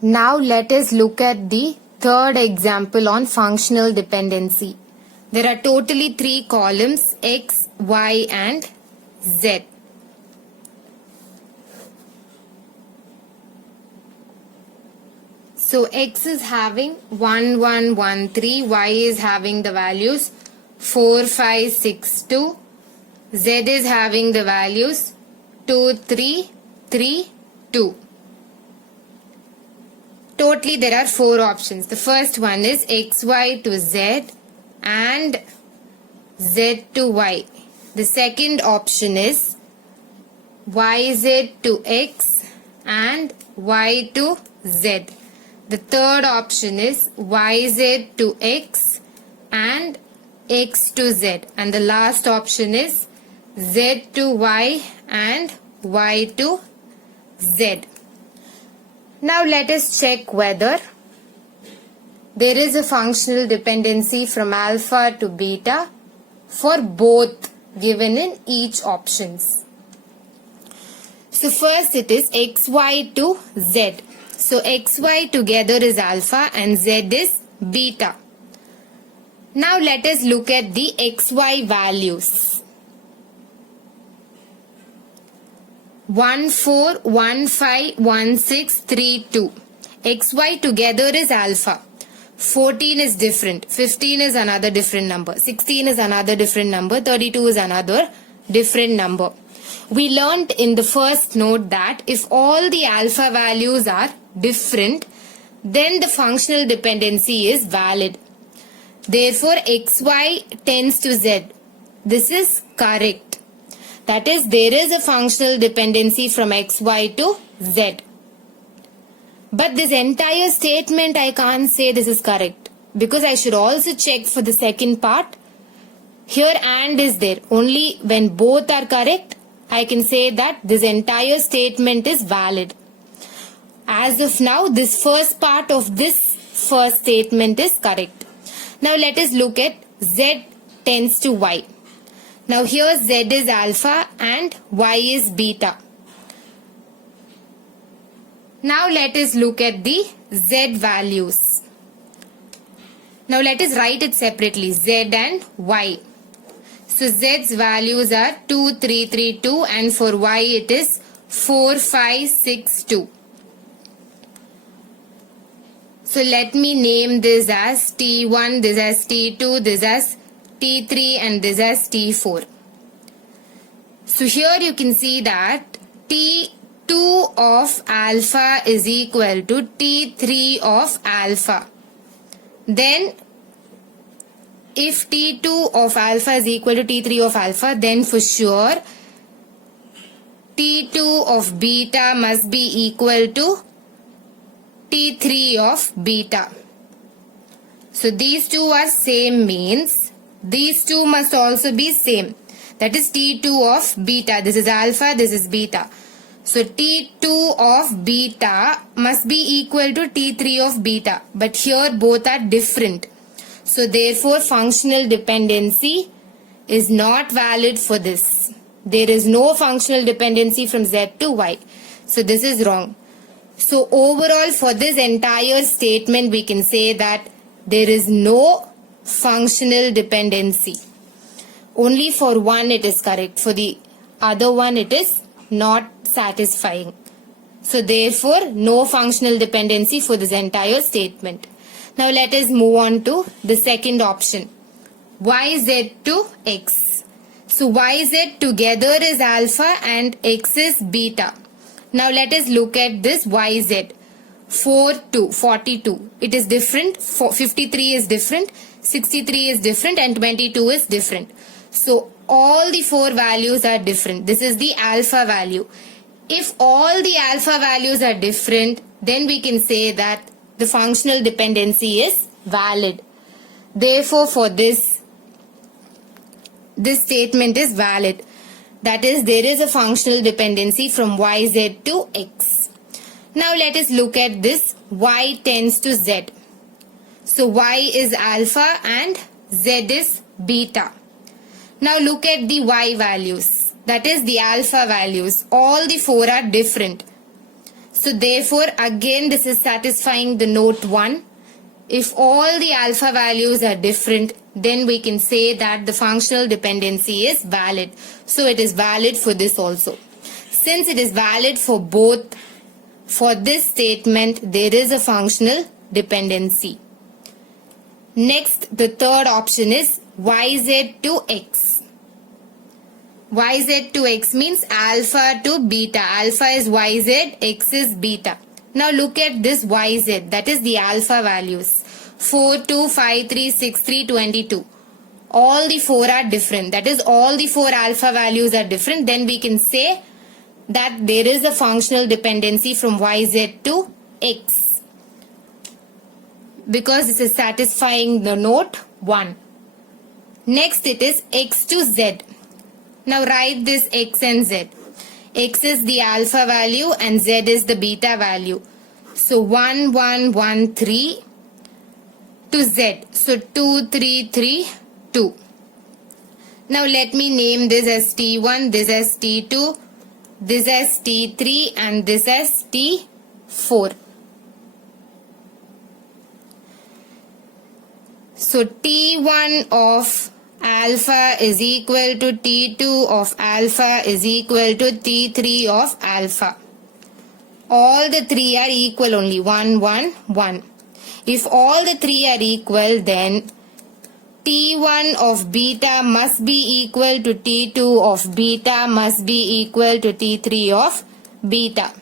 Now let us look at the third example on functional dependency. There are totally 3 columns, X, Y and Z. So X is having 1, 1, 1, 3, Y is having the values 4, 5, 6, 2, Z is having the values 2, 3, 3, 2. Totally there are 4 options. The first one is XY to Z and Z to Y. The second option is YZ to X and Y to Z. The third option is YZ to X and X to Z. And the last option is Z to Y and Y to Z. Now let us check whether there is a functional dependency from alpha to beta for both given in each options. So first it is XY to Z. So XY together is alpha and Z is beta. Now let us look at the XY values. 1, 4, 1, 5, 1, 6, 3, 2. XY together is alpha. 14 is different. 15 is another different number. 16 is another different number. 32 is another different number. We learnt in the first note that if all the alpha values are different, then the functional dependency is valid. Therefore, XY tends to Z. This is correct. That is, there is a functional dependency from XY to Z. But this entire statement I can't say this is correct, because I should also check for the second part. Here and is there. Only when both are correct, I can say that this entire statement is valid. As of now, this first part of this first statement is correct. Now let us look at Z tends to Y. Now here Z is alpha and Y is beta. Now let us look at the Z values. Now let us write it separately, Z and Y. So Z's values are 2, 3, 3, 2 and for Y it is 4, 5, 6, 2. So let me name this as T1, this as T2, this as T3 and this as T4. So here you can see that T2 of alpha is equal to T3 of alpha. Then if T2 of alpha is equal to T3 of alpha, then for sure T2 of beta must be equal to T3 of beta. So these two are same means these two must also be same. That is T2 of beta. This is alpha, this is beta. So T2 of beta must be equal to T3 of beta. But here both are different. So therefore functional dependency is not valid for this. There is no functional dependency from Z to Y. So this is wrong. So overall for this entire statement we can say that there is no functional dependency. Only for one it is correct. For the other one it is not satisfying. So therefore no functional dependency for this entire statement. Now let us move on to the second option. YZ to X. So YZ together is alpha and X is beta. Now let us look at this YZ. 4 to 42. It is different. 53 is different. 63 is different and 22 is different. So all the 4 values are different. This is the alpha value. If all the alpha values are different, then we can say that the functional dependency is valid. Therefore for this statement is valid. That is, there is a functional dependency from YZ to X. Now let us look at this Y tends to Z. So Y is alpha and Z is beta. Now look at the Y values. That is the alpha values. All the 4 are different. So therefore again this is satisfying the note 1. If all the alpha values are different, then we can say that the functional dependency is valid. So it is valid for this also. Since it is valid for both, for this statement there is a functional dependency. Next, the third option is yz to x. Yz to x means alpha to beta. Alpha is yz, x is beta. Now look at this yz, that is the alpha values. 4, 2, 5, 3, 6, 3, 22. All the 4 are different. That is, all the 4 alpha values are different. Then we can say that there is a functional dependency from yz to x, because this is satisfying the note 1. Next it is x to z. Now write this x and z. X is the alpha value and z is the beta value. So 1, 1, 1, 3 to z. So 2, 3, 3, 2. Now let me name this as T1, this as T2, this as T3 and this as T4. So T1 of alpha is equal to T2 of alpha is equal to T3 of alpha. All the 3 are equal only. 1, 1, 1. If all the 3 are equal, then T1 of beta must be equal to T2 of beta must be equal to T3 of beta.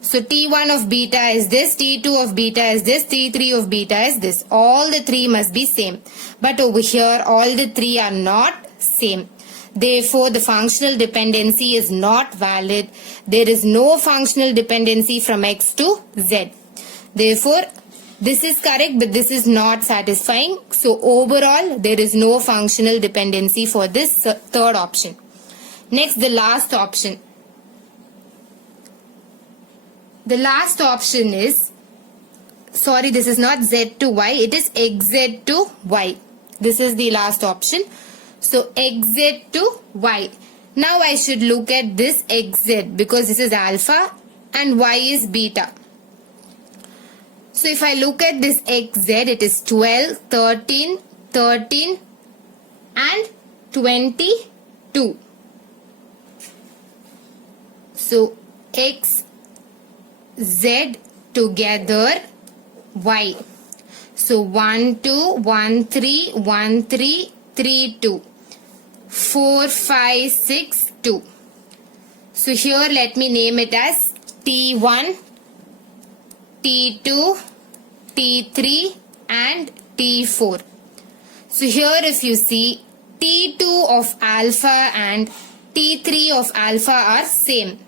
So T1 of beta is this, T2 of beta is this, T3 of beta is this. All the 3 must be same. But over here, all the 3 are not same. Therefore, the functional dependency is not valid. There is no functional dependency from x to z. Therefore, this is correct, but this is not satisfying. So overall, there is no functional dependency for this third option. Next, the last option. The last option is, sorry, this is not z to y, it is xz to y. This is the last option. So xz to y. Now I should look at this xz because this is alpha and y is beta. So if I look at this xz, it is 12, 13, 13 and 22. So x, z together y. So 1, 2, 1, 3, 1, 3, 3, 2. 4, 5, 6, 2. So here let me name it as T1, T2, T3 and T4. So here if you see, T2 of alpha and T3 of alpha are same.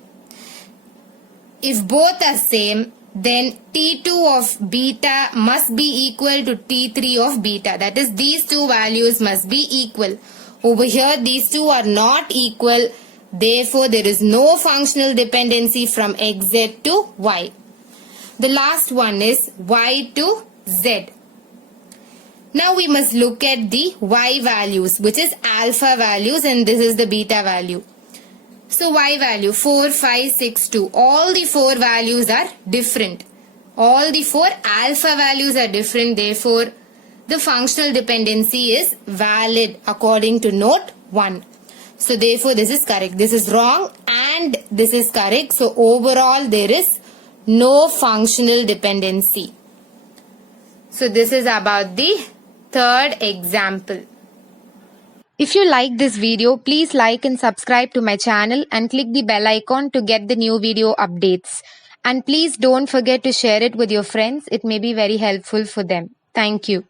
If both are same, then T2 of beta must be equal to T3 of beta. That is, these two values must be equal. Over here, these two are not equal. Therefore, there is no functional dependency from xz to y. The last one is y to z. Now we must look at the y values, which is alpha values, and this is the beta value. So y value 4, 5, 6, 2. All the 4 values are different. All the 4 alpha values are different. Therefore, the functional dependency is valid according to note 1. So therefore, this is correct. This is wrong and this is correct. So overall, there is no functional dependency. So this is about the third example. If you like this video, please like and subscribe to my channel and click the bell icon to get the new video updates. And please don't forget to share it with your friends. It may be very helpful for them. Thank you.